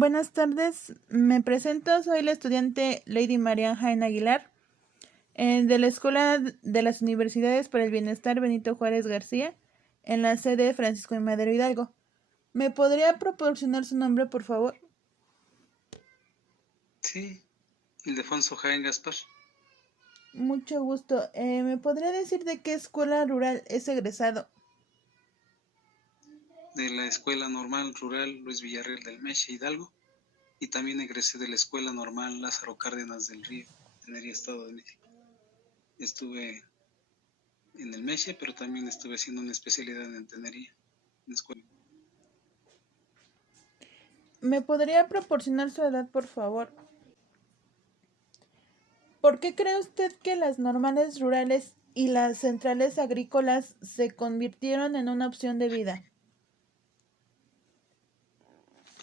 Buenas tardes, me presento, soy la estudiante Lady María Jaén Aguilar, de la Escuela de las Universidades para el Bienestar Benito Juárez García, en la sede Francisco y Madero Hidalgo. ¿Me podría proporcionar su nombre, por favor? Sí, Ildefonso Jaén Gaspar, Mucho gusto. ¿Me podría decir de qué escuela rural es egresado? de la Escuela Normal Rural Luis Villarreal del Meche, Hidalgo, y también egresé de la Escuela Normal Lázaro Cárdenas del Río, Tenería, Estado de México. Estuve en el Meche, pero también estuve haciendo una especialidad en Tenería, en escuela. ¿Me podría proporcionar su edad, por favor? ¿Por qué cree usted que las normales rurales y las centrales agrícolas se convirtieron en una opción de vida?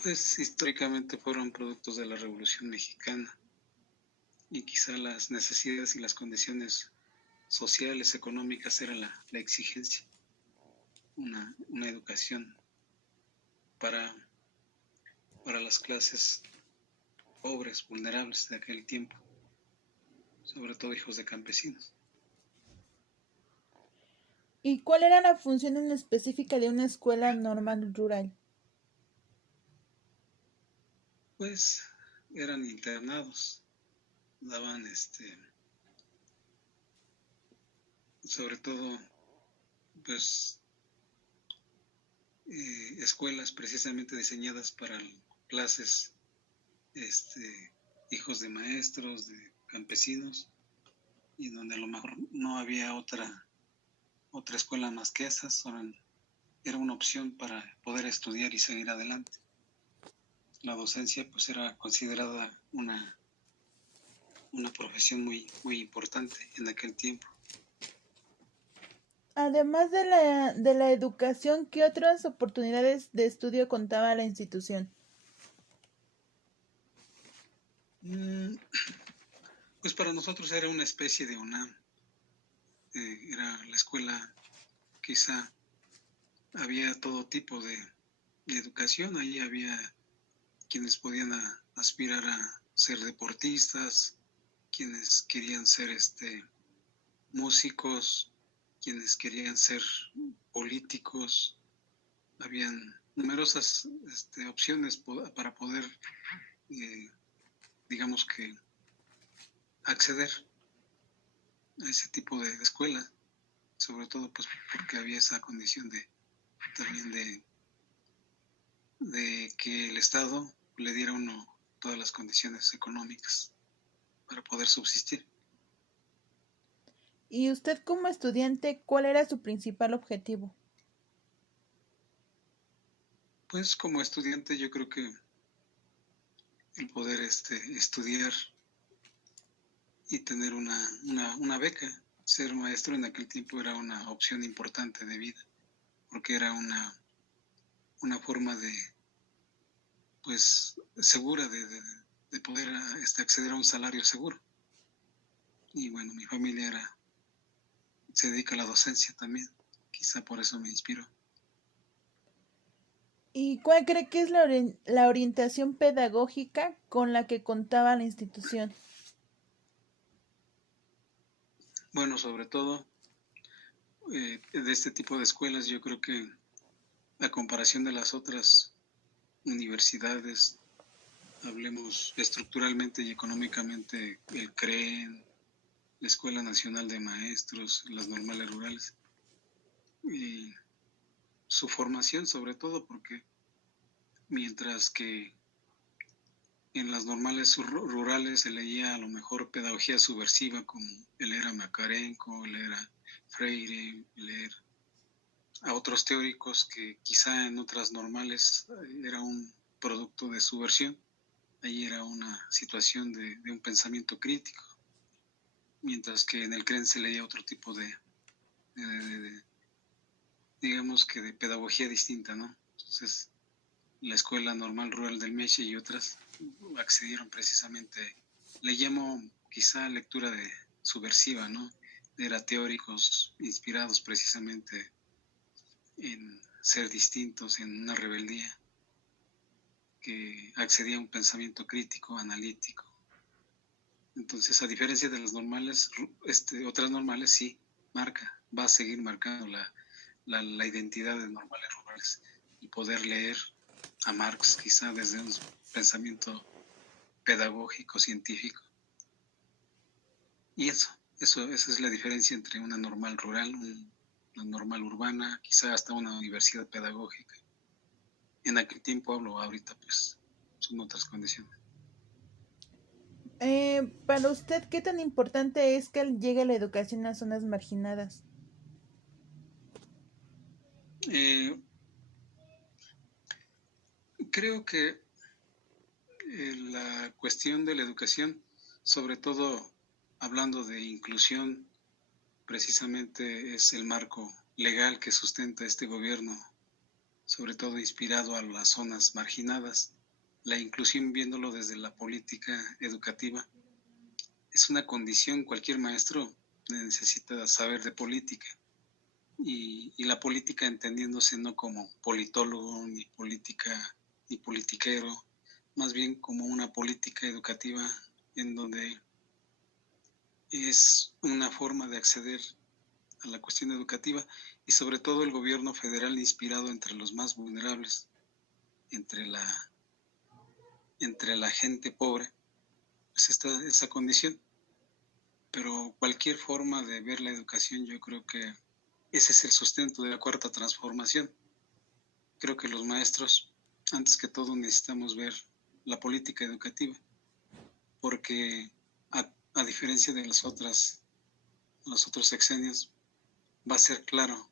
Pues históricamente fueron productos de la Revolución Mexicana y quizá las necesidades y las condiciones sociales, económicas era la exigencia, una educación para, para las clases pobres, vulnerables de aquel tiempo, sobre todo hijos de campesinos. ¿Y cuál era la función en específica de una escuela normal rural? Pues eran internados, daban sobre todo pues escuelas precisamente diseñadas para clases hijos de maestros, de campesinos, y donde a lo mejor no había otra escuela más que esas, era una opción para poder estudiar y seguir adelante. La docencia pues era considerada una profesión muy importante en aquel tiempo. Además de la educación, ¿qué otras oportunidades de estudio contaba la institución? Pues para nosotros era una especie de UNAM, era la escuela, quizá había todo tipo de educación, ahí había quienes podían aspirar a ser deportistas, quienes querían ser músicos, quienes querían ser políticos, habían numerosas opciones para poder, digamos que, acceder a ese tipo de escuela, sobre todo pues porque había esa condición también de que el Estado le diera a uno todas las condiciones económicas para poder subsistir. Y usted como estudiante, ¿cuál era su principal objetivo? Pues como estudiante yo creo que el poder estudiar y tener una beca, ser maestro en aquel tiempo era una opción importante de vida, porque era una forma pues segura de poder acceder a un salario seguro. Y bueno, mi familia se dedica a la docencia también, quizá por eso me inspiró. ¿Y cuál cree que es la orientación pedagógica con la que contaba la institución? Bueno, sobre todo de este tipo de escuelas, yo creo que a comparación de las otras universidades, hablemos estructuralmente y económicamente, el CREN, la Escuela Nacional de Maestros, las normales rurales, y su formación sobre todo, porque mientras que en las normales rurales se leía a lo mejor pedagogía subversiva como él era Macarenco, él era Freire, leer a otros teóricos que quizá en otras normales era un producto de subversión, ahí era una situación de un pensamiento crítico, mientras que en el CREN se leía otro tipo de digamos que de pedagogía distinta, ¿no? Entonces, la Escuela Normal Rural del Meche y otras accedieron precisamente, le llamo quizá lectura de subversiva, ¿no? Era teóricos inspirados precisamente en ser distintos, en una rebeldía que accedía a un pensamiento crítico, analítico. Entonces, a diferencia de las normales, otras normales sí va a seguir marcando la identidad de normales rurales y poder leer a Marx quizá desde un pensamiento pedagógico, científico. Y esa es la diferencia entre una normal rural, una normal urbana, quizá hasta una universidad pedagógica. En aquel tiempo hablo, ahorita pues son otras condiciones. Para usted, ¿qué tan importante es que llegue la educación a zonas marginadas? Creo que la cuestión de la educación, sobre todo hablando de inclusión, precisamente es el marco legal que sustenta este gobierno, sobre todo inspirado a las zonas marginadas. La inclusión, viéndolo desde la política educativa, es una condición. Cualquier maestro necesita saber de política y la política entendiéndose no como politólogo ni politiquero, más bien como una política educativa en donde es una forma de acceder a la cuestión educativa y sobre todo el gobierno federal inspirado entre los más vulnerables, entre la gente pobre, pues está esa condición. Pero cualquier forma de ver la educación, yo creo que ese es el sustento de la cuarta transformación. Creo que los maestros, antes que todo, necesitamos ver la política educativa, porque a diferencia de los otros sexenios, va a ser claro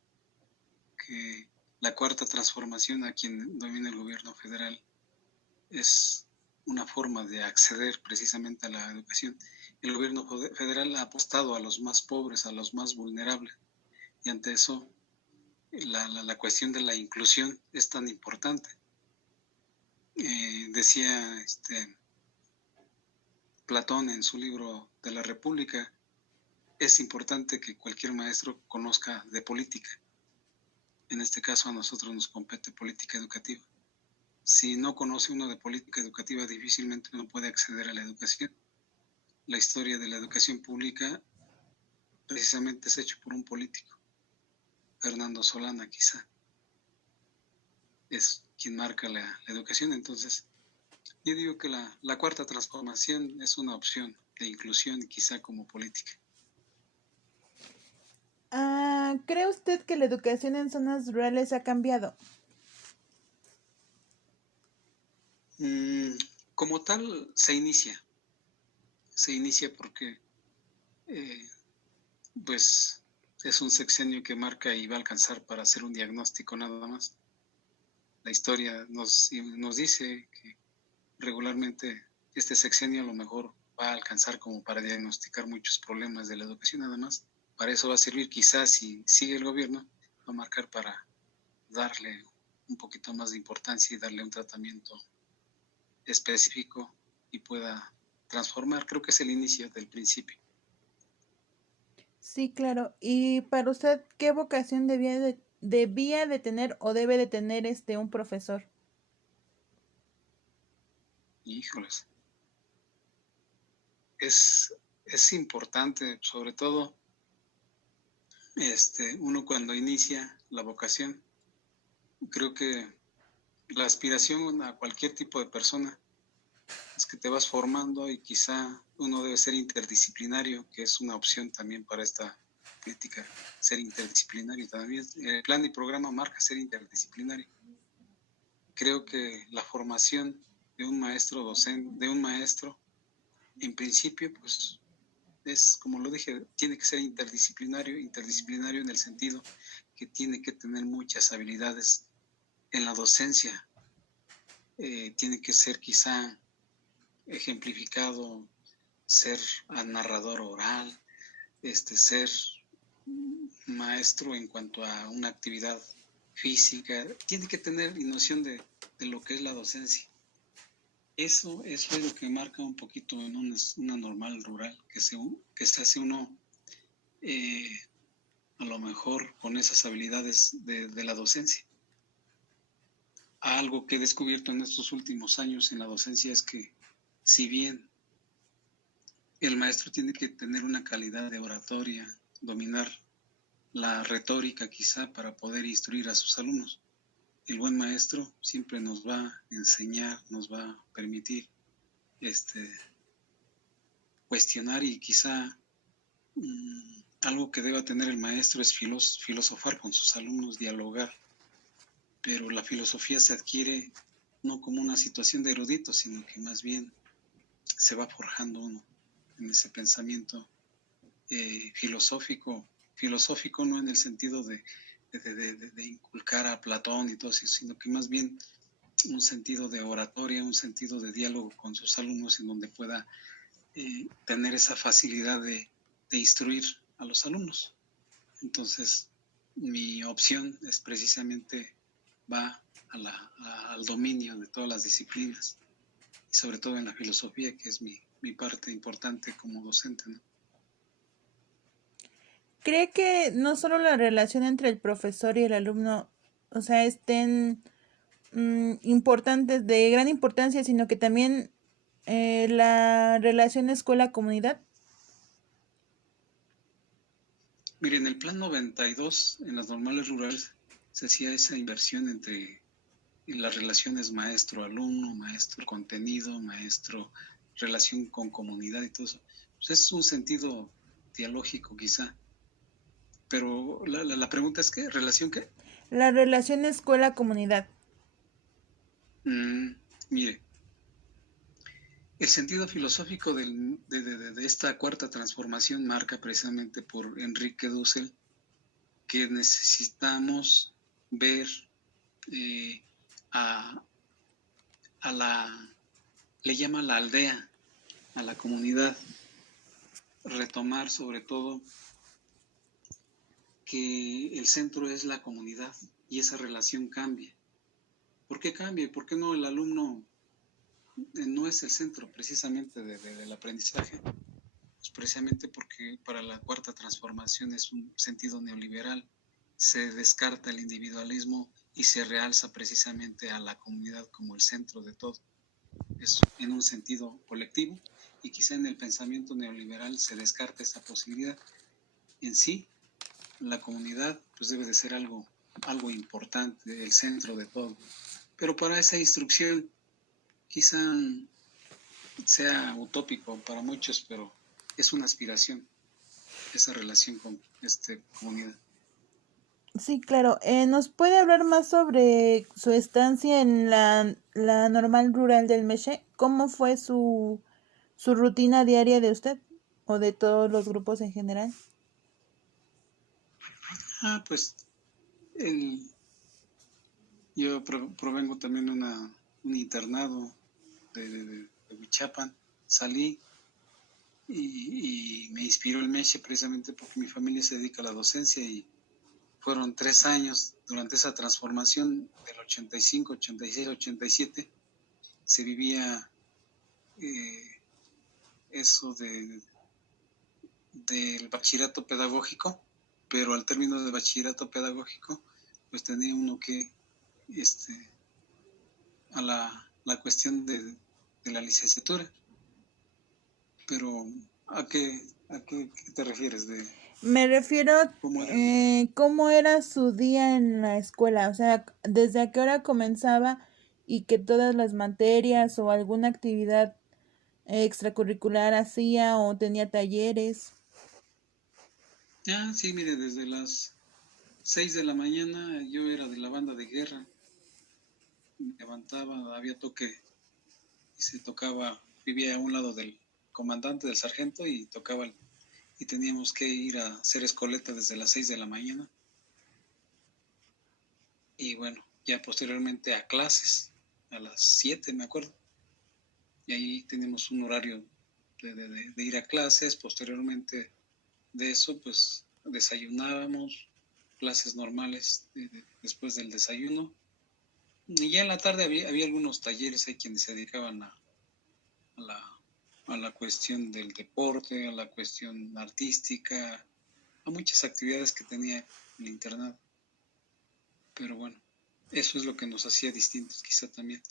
que la cuarta transformación, a quien domina el gobierno federal, es una forma de acceder precisamente a la educación. El gobierno federal ha apostado a los más pobres, a los más vulnerables, y ante eso la cuestión de la inclusión es tan importante. Decía Platón en su libro de la República, es importante que cualquier maestro conozca de política. En este caso a nosotros nos compete política educativa. Si no conoce uno de política educativa, difícilmente uno puede acceder a la educación. La historia de la educación pública precisamente es hecho por un político, Fernando Solana quizá, es quien marca la educación. Entonces, yo digo que la cuarta transformación es una opción de inclusión quizá como política. ¿Cree usted que la educación en zonas rurales ha cambiado? Como tal, se inicia porque pues es un sexenio que marca y va a alcanzar para hacer un diagnóstico nada más. La historia nos dice que regularmente este sexenio a lo mejor va a alcanzar como para diagnosticar muchos problemas de la educación nada más. Para eso va a servir, quizás si sigue el gobierno, va a marcar para darle un poquito más de importancia y darle un tratamiento específico y pueda transformar. Creo que es el inicio del principio. Sí, claro. ¿Y para usted qué vocación debía de tener o debe de tener un profesor? Híjoles. Es importante, sobre todo, uno cuando inicia la vocación, creo que la aspiración a cualquier tipo de persona es que te vas formando y quizá uno debe ser interdisciplinario, que es una opción también para esta crítica, ser interdisciplinario también. El plan y programa marca ser interdisciplinario. Creo que la formación de un maestro docente, en principio, pues es, como lo dije, tiene que ser interdisciplinario en el sentido que tiene que tener muchas habilidades en la docencia. Tiene que ser quizá ejemplificado, ser narrador oral, ser maestro en cuanto a una actividad física, tiene que tener noción de lo que es la docencia. Eso es lo que marca un poquito en una normal rural, que se hace uno a lo mejor con esas habilidades de la docencia. algo que he descubierto en estos últimos años en la docencia es que si bien el maestro tiene que tener una calidad de oratoria, dominar la retórica quizá para poder instruir a sus alumnos, el buen maestro siempre nos va a enseñar, nos va a permitir cuestionar y quizá algo que deba tener el maestro es filosofar con sus alumnos, dialogar, pero la filosofía se adquiere no como una situación de erudito, sino que más bien se va forjando uno en ese pensamiento filosófico no en el sentido de inculcar a Platón y todo eso, sino que más bien un sentido de oratoria, un sentido de diálogo con sus alumnos en donde pueda tener esa facilidad de instruir a los alumnos. Entonces, mi opción es precisamente va al dominio de todas las disciplinas y sobre todo en la filosofía, que es mi parte importante como docente, ¿no? ¿Cree que no solo la relación entre el profesor y el alumno, o sea, estén importantes, de gran importancia, sino que también la relación escuela-comunidad? Mire, en el plan 92, en las normales rurales, se hacía esa inversión entre las relaciones maestro-alumno, maestro-contenido, maestro-relación con comunidad y todo eso. Pues es un sentido dialógico quizá. Pero la pregunta es ¿qué? ¿Relación qué? La relación escuela-comunidad. Mire, el sentido filosófico de esta cuarta transformación marca precisamente por Enrique Dussel que necesitamos ver a le llama la aldea, a la comunidad, retomar sobre todo que el centro es la comunidad y esa relación cambia. ¿Por qué cambia? ¿Por qué no el alumno no es el centro precisamente del aprendizaje? Pues precisamente porque para la cuarta transformación es un sentido neoliberal. Se descarta el individualismo y se realza precisamente a la comunidad como el centro de todo. Es en un sentido colectivo y quizá en el pensamiento neoliberal se descarta esa posibilidad. En sí, la comunidad pues debe de ser algo importante, el centro de todo. Pero para esa instrucción quizá sea utópico para muchos, pero es una aspiración esa relación con comunidad. Sí, claro. ¿Nos puede hablar más sobre su estancia en la normal rural del Meche? ¿Cómo fue su rutina diaria de usted o de todos los grupos en general? Pues yo provengo también de un internado de Huichapan. Salí y me inspiró el Meche precisamente porque mi familia se dedica a la docencia y fueron 3 años durante esa transformación del 85, 86, 87. Se vivía eso del bachillerato pedagógico, pero al término del bachillerato pedagógico, pues tenía uno que a la cuestión de la licenciatura. Pero ¿a qué te refieres? Me refiero a ¿Cómo era? cómo era su día en la escuela, o sea, desde a qué hora comenzaba y que todas las materias o alguna actividad extracurricular hacía o tenía talleres. Sí, mire, desde las 6 de la mañana yo era de la banda de guerra. Me levantaba, había toque y se tocaba, vivía a un lado del comandante, del sargento, y tocaba y teníamos que ir a hacer escoleta desde las 6 de la mañana. Y bueno, ya posteriormente a clases, a las 7 me acuerdo. Y ahí tenemos un horario de ir a clases. Posteriormente de eso, pues desayunábamos, clases normales después del desayuno. Y ya en la tarde había algunos talleres, hay quienes se dedicaban a la cuestión del deporte, a la cuestión artística, a muchas actividades que tenía el internado. Pero bueno, eso es lo que nos hacía distintos, quizá también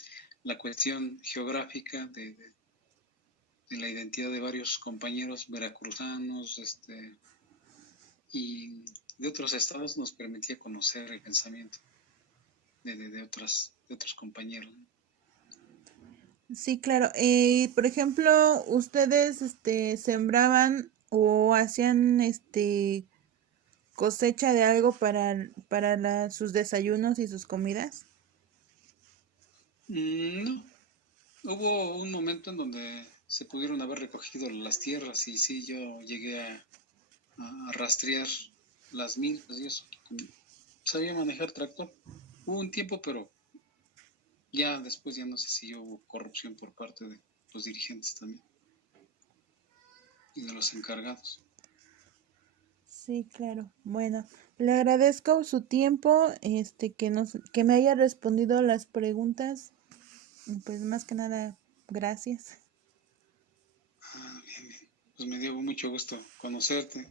la cuestión geográfica de la identidad de varios compañeros veracruzanos y de otros estados nos permitía conocer el pensamiento de otros compañeros. Sí, claro. Por ejemplo, ustedes sembraban o hacían cosecha de algo para sus desayunos y sus comidas. No, hubo un momento en donde se pudieron haber recogido las tierras y sí, yo llegué a rastrear las milpas y eso. Sabía manejar tractor. Hubo un tiempo, pero ya después ya no sé si hubo corrupción por parte de los dirigentes también y de los encargados. Sí, claro. Bueno, le agradezco su tiempo, que me haya respondido las preguntas. Y pues más que nada, gracias. Ah, bien, bien. Pues me dio mucho gusto conocerte.